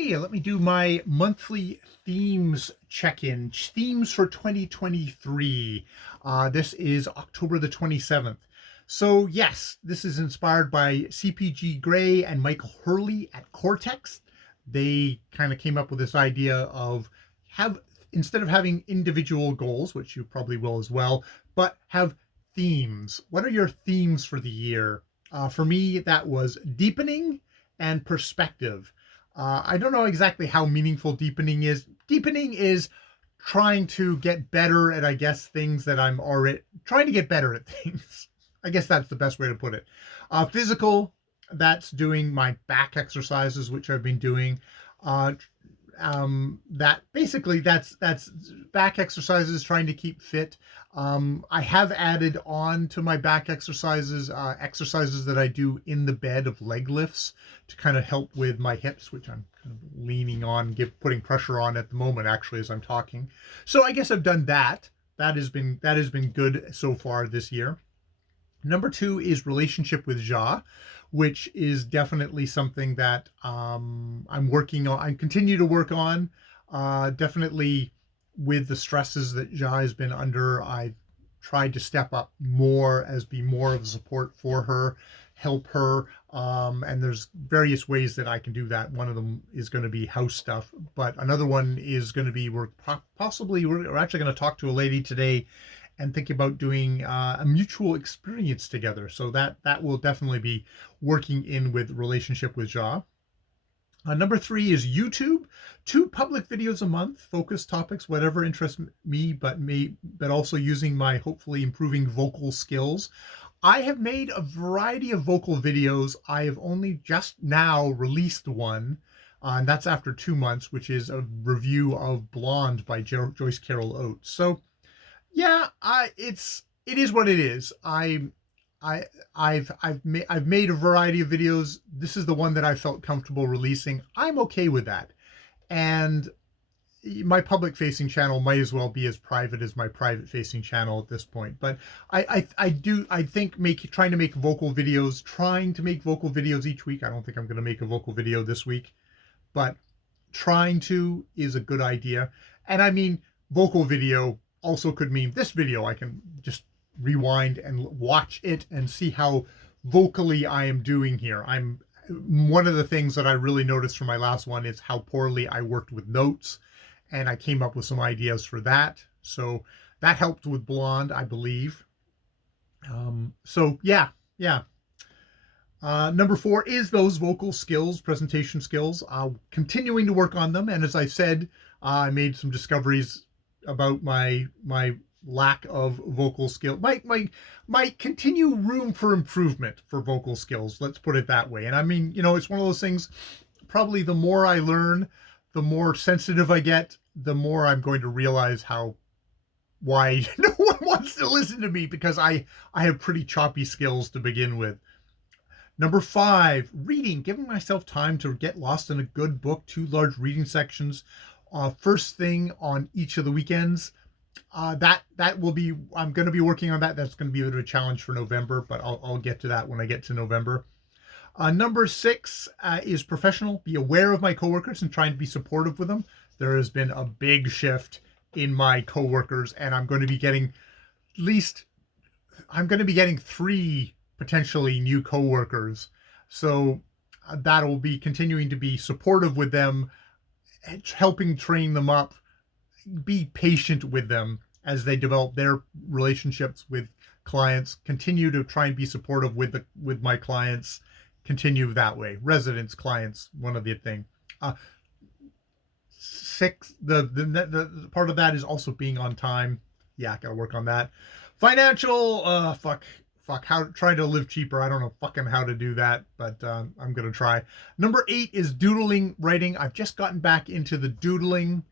Okay, let me do my monthly themes check-in. Themes for 2023. This is October the 27th. So yes, this is inspired by CPG Gray and Michael Hurley at Cortex. They kind of came up with this idea of instead of having individual goals, which you probably will as well, but have themes. What are your themes for the year? For me, that was deepening and perspective. I don't know exactly how meaningful deepening is. Deepening is trying to get better at, I guess, things that I'm already trying to get better at things. I guess that's the best way to put it. Physical, that's doing my back exercises, which I've been doing. Uh, that basically that's back exercises, trying to keep fit. I have added on to my back exercises exercises that I do in the bed of leg lifts to kind of help with my hips, which I'm kind of leaning on, putting pressure on at the moment actually as I'm talking. So I guess I've done that. That has been good so far this year. Number two is relationship with Ja, which is definitely something that I'm working on. I continue to work on. Definitely with the stresses that Ja has been under, I've tried to step up more as be more of a support for her, help her. And there's various ways that I can do that. One of them is going to be house stuff, but another one is going to be we're actually going to talk to a lady today and think about doing a mutual experience together. So that will definitely be working in with relationship with Ja. Number three is YouTube. 2 public videos a month, focus topics, whatever interests me, but also using my hopefully improving vocal skills. I have made a variety of vocal videos. I have only just now released one, and that's after 2 months, which is a review of Blonde by Joyce Carol Oates. So yeah, it is what it is. I've made a variety of videos. This is the one that I felt comfortable releasing. I'm okay with that. And my public facing channel might as well be as private as my private facing channel at this point. But I think trying to make vocal videos each week. I don't think I'm going to make a vocal video this week, but trying to is a good idea. And I mean, vocal video also could mean this video. I can just rewind and watch it and see how vocally I am doing here. One of the things that I really noticed from my last one is how poorly I worked with notes, and I came up with some ideas for that. So that helped with Blonde, I believe. So yeah. Number 4 is those vocal skills, presentation skills. Continuing to work on them, and as I said, I made some discoveries about my lack of vocal skill, my continue room for improvement for vocal skills. Let's put it that way. And I mean, it's one of those things. Probably the more I learn, the more sensitive I get, the more I'm going to realize why no one wants to listen to me, because I have pretty choppy skills to begin with. Number 5, reading, giving myself time to get lost in a good book, 2 large reading sections, first thing on each of the weekends. That will be, I'm going to be working on that. That's going to be a bit of a challenge for November, but I'll get to that when I get to November. Number 6 is professional. Be aware of my coworkers and trying to be supportive with them. There has been a big shift in my coworkers, and I'm going to be getting 3 potentially new coworkers. So that'll be continuing to be supportive with them, helping train them up, be patient with them as they develop their relationships with clients, continue to try and be supportive with my clients, continue that way. Residents, clients, one of the thing. 6, the part of that is also being on time. Yeah, gotta work on that. Financial, trying to live cheaper. I don't know fucking how to do that, but I'm gonna try. Number 8 is doodling, writing. I've just gotten back into the doodling.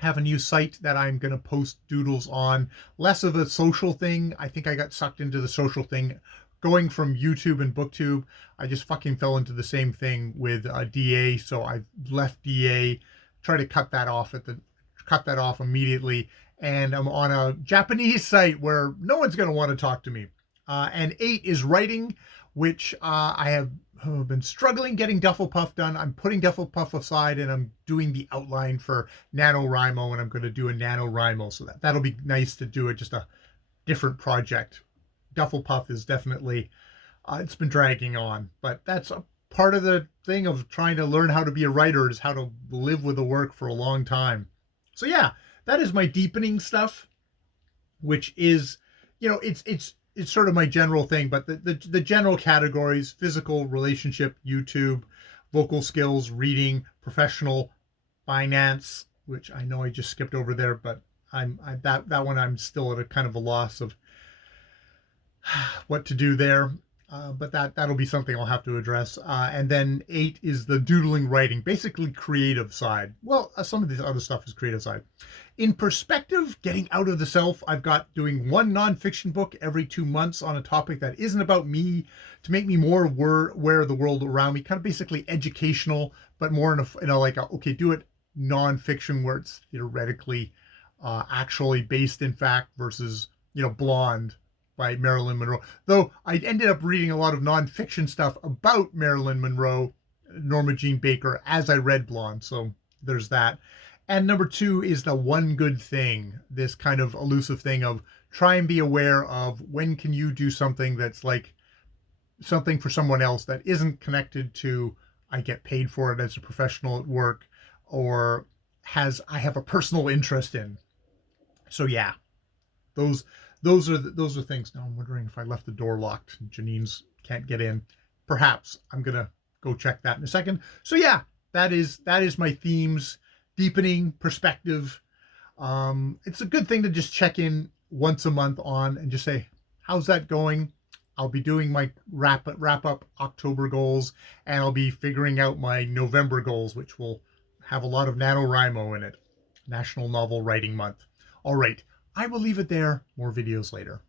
Have a new site that I'm going to post doodles on. Less of a social thing. I think I got sucked into the social thing. Going from YouTube and BookTube, I just fucking fell into the same thing with DA, so I left DA, try to cut that off immediately, and I'm on a Japanese site where no one's going to want to talk to me. And 8 is writing, which I have been struggling getting Dufflepuff done. I'm putting Dufflepuff aside and I'm doing the outline for NaNoWriMo, and I'm going to do a NaNoWriMo. So that'll be nice to do it, just a different project. Dufflepuff is definitely, it's been dragging on, but that's a part of the thing of trying to learn how to be a writer, is how to live with the work for a long time. So yeah, that is my deepening stuff, which is, it's sort of my general thing, but the general categories: physical, relationship, YouTube, vocal skills, reading, professional, finance, which I know I just skipped over there, but that one I'm still at a kind of a loss of what to do there. But that'll be something I'll have to address. And then 8 is the doodling, writing, basically creative side. Well, some of this other stuff is creative side. In perspective, getting out of the self, I've got doing one nonfiction book every 2 months on a topic that isn't about me, to make me more aware of the world around me, kind of basically educational, but more in a like, okay, do it nonfiction where it's theoretically actually based in fact, versus, Blonde by Marilyn Monroe. Though I ended up reading a lot of nonfiction stuff about Marilyn Monroe, Norma Jean Baker, as I read Blonde. So there's that. And number 2 is the one good thing, this kind of elusive thing of try and be aware of when can you do something that's like something for someone else that isn't connected to, I get paid for it as a professional at work, or I have a personal interest in. So yeah, those are things. Now I'm wondering if I left the door locked and Janine's can't get in. Perhaps I'm gonna go check that in a second. So yeah, that is my themes: deepening, perspective. It's a good thing to just check in once a month on and just say, how's that going? I'll be doing my wrap up October goals, and I'll be figuring out my November goals, which will have a lot of NaNoWriMo in it. National Novel Writing Month. All right, I will leave it there. More videos later.